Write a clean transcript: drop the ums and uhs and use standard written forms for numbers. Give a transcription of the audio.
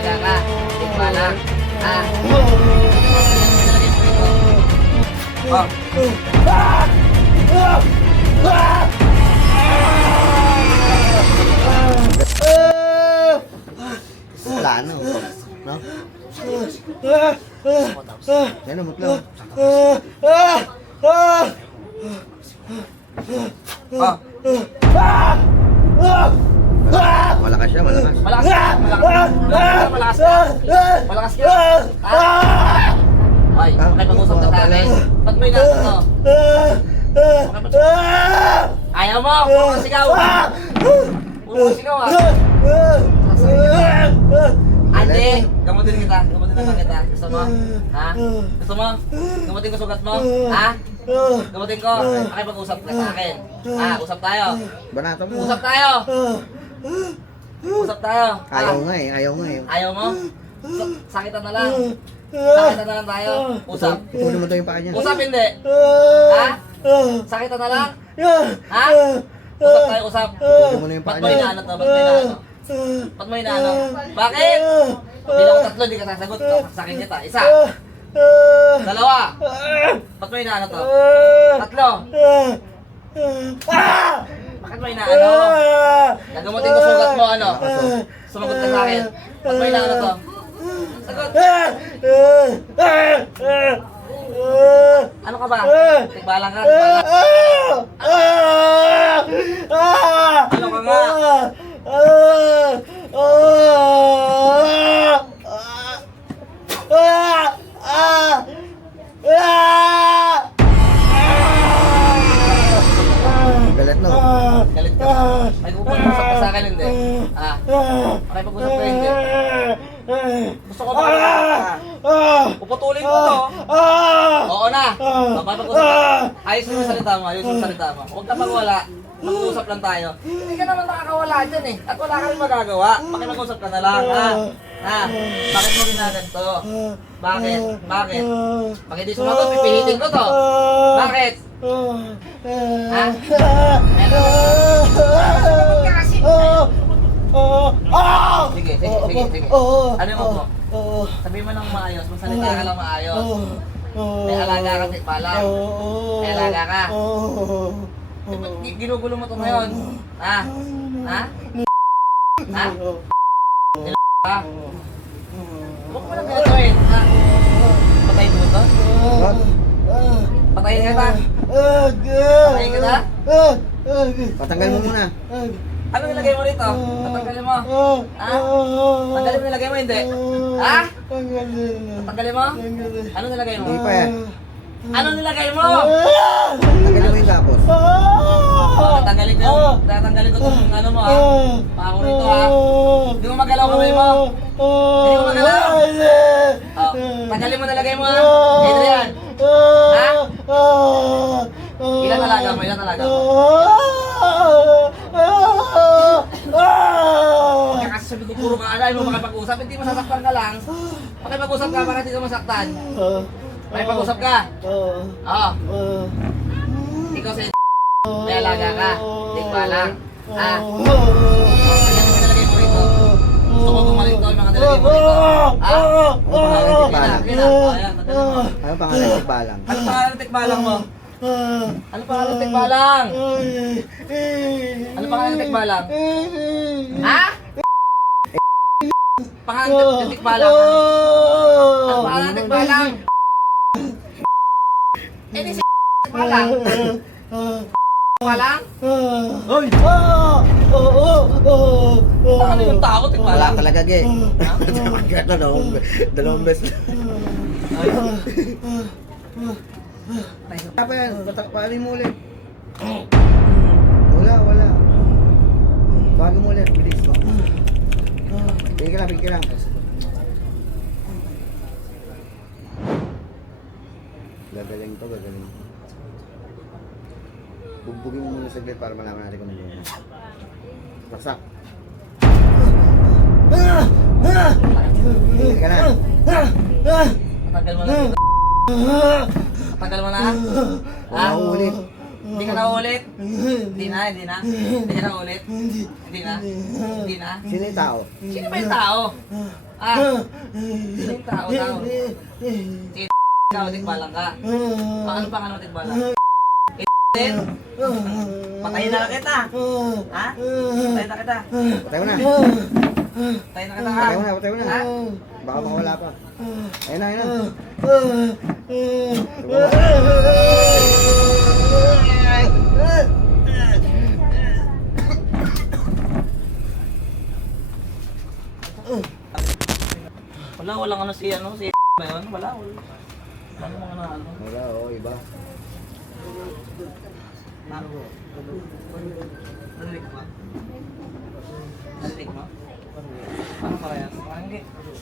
alaga ka. Tikbala. Ah. Oh. Wala no? No? Yan o, mutlo. Oh. Malakas siya, malakas. Malakas ka. Malakas ka. Malakas ka. Ah. Ay, nakipag-usap ka sa akin. Ba't mo inaano to? Ayaw mo! Puro kang sigaw! Puro kang sigaw ah! Ande! Gamutin kita! Gamutin naman kita! Gusto mo? Ha? Gusto mo? Gamutin ko sugat mo? Ha? Gamutin ko! Makipag-usap ka sa akin! Ha? Usap tayo! Banato mo. Usap tayo! Usap tayo! Ayaw nga eh, ayaw nga eh. Ayaw mo? Sakitan na lang! Sakitan na lang tayo! Usap! Kunin mo to yung paa niya. Usap hindi! Ha? Sakitan na lang? Ha? Usap tayo, usap! Kunin mo na yung paa Ba't mo niya. inaano to? Ba't mo inaano? Ba't mo inaano? Bakit? Bilang ko tatlo, di ka sasagot. Sakin kita. Isa. Dalawa. Ba't mo inaano to? Tatlo. Bakit mo inaano? Nagamutin ko sugat mo, ano? Sumagot ka sa akin. Ba't mo inaano to? Sagot. Ano ka ba? Tigbalang ka? Tigbalang. Ano ka nga? Galit no? Galit ka. May pupag-usap ka sa akin, hindi? Ah? Makipag-usap ka, hindi? Gusto ko ba? Puputulin ko to. Oo na. Makipag-usap ka. Ayos mo yung salita mo. Ayos mo yung salita mo. Huwag ka magwala. Mag-uusap lang tayo. Hindi ka naman nakakawala dyan eh. At wala ka rin magagawa. Makipag-usap ka na lang, ha? Ha? Bakit mo ginaganto? Bakit? Bakit? Pag hindi sumagot, pipihitin ko to. Bakit? Ha? Sumagot ka kasi. Sige, sige, sige, sige. Ano yung upo? Sabihin mo ng maayos. Magsalita ka lang maayos. May alaga ka, tikbala. May alaga ka. Eh, ba't ginugulo mo ito ngayon? Ha? Ha? Ha? Ha? Huwag mo lang gagawin. Ha? Patayin mo ito? Patayin kita? Patayin kita? Patanggal mo muna. Ano nilagay mo rito? Tatanggalin mo? Ha? Tanggalin mo nilagay mo, hindi? Ha? Tatanggalin mo? Ano nilagay mo? Hindi pa yan. Ano nilagay mo? Tanggalin mo yung tapos. Tatanggalin ko itong ano mo ha. Pako rito ha. Hindi mo magalaw kamay mo. Hindi mo magalaw. Oh, tanggalin mo nalagay mo ha. Adrian. Ha? Ilan talaga mo? Ilan talaga mo? Kaya kasi sabi ko puro ka alay mo makipag-usap. Hindi masasaktan ka lang. Makipag-usap ka para hindi ka masaktan. Makipag-usap ka. Oo. Ikaw sa may alaga ka. Tikbala. Ha? Ano yung nilagay mo rito? Gusto ko bumalik to yung mga nilagay mo rito. Ha? Sige na. Ayan, tanggalin mo. Ano pangalan yung balang? Ano pangalan ng tikbalang mo? Ano pangalan ng tikbalang? Ano pangalan ng tikbalang? Ha? Pangalan ng tikbalang? Ano pangalan ng tikbalang? Eh di si tikbalang. Tikbalang? Hoy! Ano yung tao tikbalang? Wala talaga, ge. Dalawang beses. Apa yan? Paano mo ulit? Wala. Bago mo ulit, bilis mo. Pigil ka lang. Gagaling to. Bugbugin mo muna saglit para malaman natin kung ano yun. Baksak. Pigil ka na. Tagal mo na. Tagal mo na. Wala akong ulit. Hindi ka na ulit? Hindi na. Hindi ka na ulit? Hindi na. Sino yung tao? Sino ba yung tao? Sining tao. Ikaw, tikbalang ka. Paano pangalan mo tikbalang? Din? Patayin na lang kita. Ha? Patayin na kita. Patay mo na. Patayin na kita ha. Patay mo na. Ha? Baka makawala pa. Ayun na, ayun na. Walang ano si ba yun? Wala. Ano mga ano? Wala, oo, iba. Narinig mo? Narinig mo?